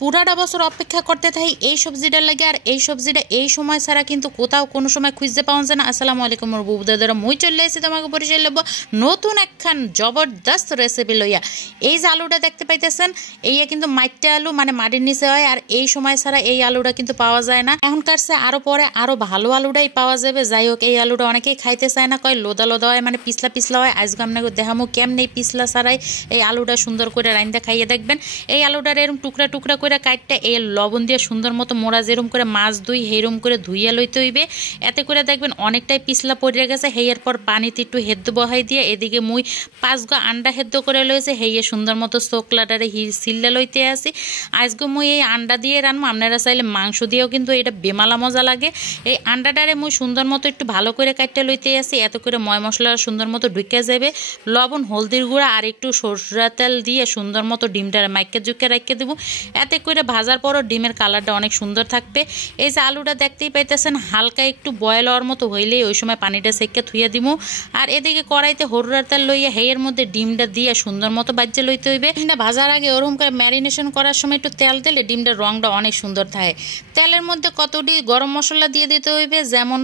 পুরাটা বছর অপেক্ষা করতে থাকি এই সবজিটার লাগে। আর এই সবজিটা এই সময় ছাড়া কিন্তু কোথাও কোনো সময় খুঁজতে পাওয়া যায় না। আসসালামু আলাইকুম বুবুদাদারা, মুই চলে এসেছি তোমাকে পরিচয় লব নতুন একখান জবরদস্ত রেসিপি লইয়া। এই যে আলুটা দেখতে পাইতেছেন, এই কিন্তু মাইটটা আলু, মানে মাটির নিচে হয়। আর এই সময় ছাড়া এই আলুটা কিন্তু পাওয়া যায় না। এখনকার সে আরো পরে আরো ভালো আলুটাই পাওয়া যাবে। যাই হোক, এই আলুটা অনেকেই খাইতে চায় না, কয় লোদা লোদা হয়, মানে পিছলা পিছলা হয়। আজকে আপনাকে দেখামো কেমন এই পিছলা ছাড়াই এই আলুটা সুন্দর করে রাইন্দা খাইয়ে দেখবেন। এই আলুটার এরকম টুকরা টুকরা করে কাটটা এই লবণ দিয়ে সুন্দর মতো মোড়া যেরকম করে মাছ ধুই সেইরকম করে ধুইয়া লইতে হইবে। এতে করে দেখবেন অনেকটাই পিছলা পড়ে গেছে। হেয়ার পর পানিতে একটু হেদ্দ বহাই দিয়ে এদিকে মুই 5 গো আন্ডা হেদ্দ করে লইছে। হেয়ে সুন্দর মতো চোকলাটারে সিল্লা লইতে আসি। আজকে মুই এই আন্ডা দিয়ে রান্না, আপনারা চাইলে মাংস দিয়েও কিন্তু এটা বেমালা মজা লাগে। এই আন্ডাটারে মুই সুন্দর মতো একটু ভালো করে কাটতে লইতে আসি। এত করে ময় মশলা সুন্দর মতো ঢুকে যাবে। লবণ, হলদির গুঁড়া আর একটু সরষের তেল দিয়ে সুন্দর মতো ডিমটারে মাইকে জুকে রেখে দেবো। এতে করে ভাজার পরও ডিমের কালারটা অনেক সুন্দর থাকবে। এই যে আলুটা দেখতেই পাইতেছেন, হালকা একটু বয়েল হওয়ার মতো হইলেই ওই সময় পানিটা সেকে থুয়ে দিব। আর এদিকে কড়াইতে হরুরার তেল লইয়া হেয়ের মধ্যে ডিমটা দিয়ে সুন্দর মতো বাজ্যে লইতে হইবে। ডিমটা ভাজার আগে ওরকম করে ম্যারিনেশন করার সময় একটু তেল দিলে ডিমটার রংটা অনেক সুন্দর থাকে। তেলের মধ্যে কতটি গরম মশলা দিয়ে দিতে হইবে, যেমন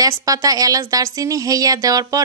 তেজপাতা, এলাচ, দারচিনি। হেইয়া দেওয়ার পর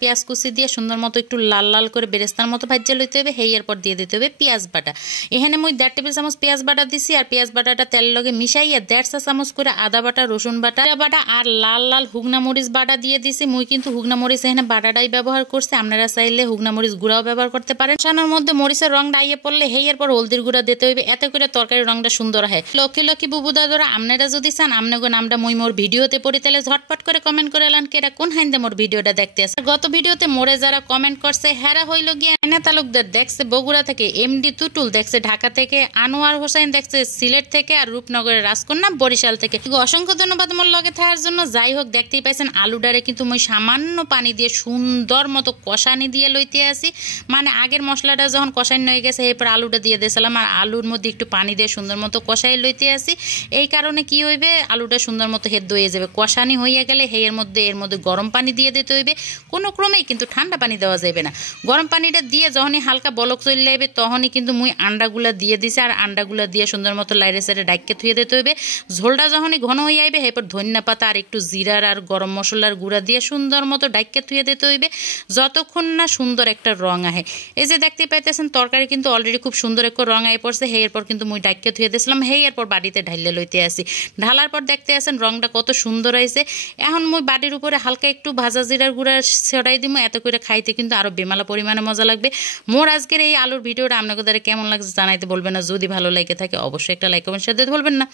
পেঁয়াজ কুচি দিয়ে সুন্দর মতো একটু লাল লাল করে বেরেস্তার মতো ভাজ্যে লইতে হবে। হেইয়ার পর দিয়ে দিতে হবে পেঁয়াজ বাটা। এখানে মুই 1.5 টেবিল চামচ পেঁয়াজ বাটা দিছি। আর পেঁয়াজ বাটাটা তেলের লগে মিশাইয়া 1.5 চা চামচ করে আদা বাটা, রসুন বাটা আর লাল লাল হুগনা মরিচ বাটা দিয়ে দিছি। মুই কিন্তু হুগনা মরিচ এখানে বাটাটাই ব্যবহার করছি, আপনারা চাইলে হুগনা মরিচ গুঁড়াও ব্যবহার করতে পারেন। সানার মধ্যে মরিচের রংটা আইয়ে পড়লে হেইয়ার পর হলদির গুঁড়া দিতে হইবে। এতে করে তরকারির রংটা সুন্দর হয়। লক্ষ্মী লক্ষ্মী বুবুদাদরা, আপনারা যদি চান আপনাকে নামটা মুই মোর ভিডিওতে পড়ি, তাহলে ঝটপট করে কমেন্ট করে এলান কেরা কোন হাইন্দে মোর ভিডিওটা দেখতে আসে। গত ভিডিওতে মোরে যারা কমেন্ট করছে হেরা হইল গিয়ে আয়না তালুকদার দেখছে বগুড়া থেকে, এমডি তুটুল দেখছে ঢাকা থেকে, আনোয়ার হোসেন দেখছে সিলেট থেকে, আর রূপনগরের রাজকন্যা বরিশাল থেকে। অসংখ্য ধন্যবাদ মোর লগে থাকার জন্য। যাই হোক, দেখতেই পাইছেন আলুডারে কিন্তু মই সামান্য পানি দিয়ে সুন্দর মতো কষানি দিয়ে লইতে আসি। মানে আগের মশলাটা যখন কষানি হয়ে গেছে এরপর আলুটা দিয়ে দিয়েছিলাম, আর আলুর মধ্যে একটু পানি দিয়ে সুন্দর মতো কষাই লইতে আসি। এই কারণে কি হইবে, আলুটা সুন্দর মতো হেদ্দ হয়ে যাবে। কষানি হইয়া গেলে এর মধ্যে গরম পানি দিয়ে দিতে হইবে। কোনো ক্রমেই কিন্তু ঠান্ডা পানি দেওয়া যাবে না। গরম পানিটা দিয়ে যখনই হালকা বলক চলে যাবে তখনই কিন্তু মুই আন্ডাগুলা দিয়ে দিছি। আর আন্ডাগুলা দিয়ে সুন্দর মতো লাইরে সাইডে ডাইকে থুয়ে দিতে হইবে। ঝোলটা যখনই ঘন হয়ে যাবে এরপর ধনিয়া পাতা আর একটু জিরার আর গরম মশলার গুঁড়া দিয়ে সুন্দর মতো ডাইকে থুয়ে দিতে হইবে, যতক্ষণ না সুন্দর একটা রং আহে। এই যে দেখতে পাইতেছেন তরকারি কিন্তু অলরেডি খুব সুন্দর একটা রং আই পড়ছে। এরপর কিন্তু মুই ডাইকে থুয়ে দিয়েছিলাম। এরপর বাড়িতে ঢাইলে লইতে আসি। ঢালার পর দেখতে আসেন রংটা কত সুন্দর হয়েছে। এখন মুই বাড়ির উপরে হালকা একটু ভাজা জিরার গুঁড়া ছড়াই দিব। এত করে খাইতে কিন্তু আরো বেমালা পরিমাণে মজা লাগবে। মোর আজকের এই আলুর ভিডিওটা আপনাদের কেমন লাগছে জানাইতে বলবেন না। যদি ভালো লাগে থাকে অবশ্যই একটা লাইক কমেন্ট শেয়ার দিতে বলবেন না।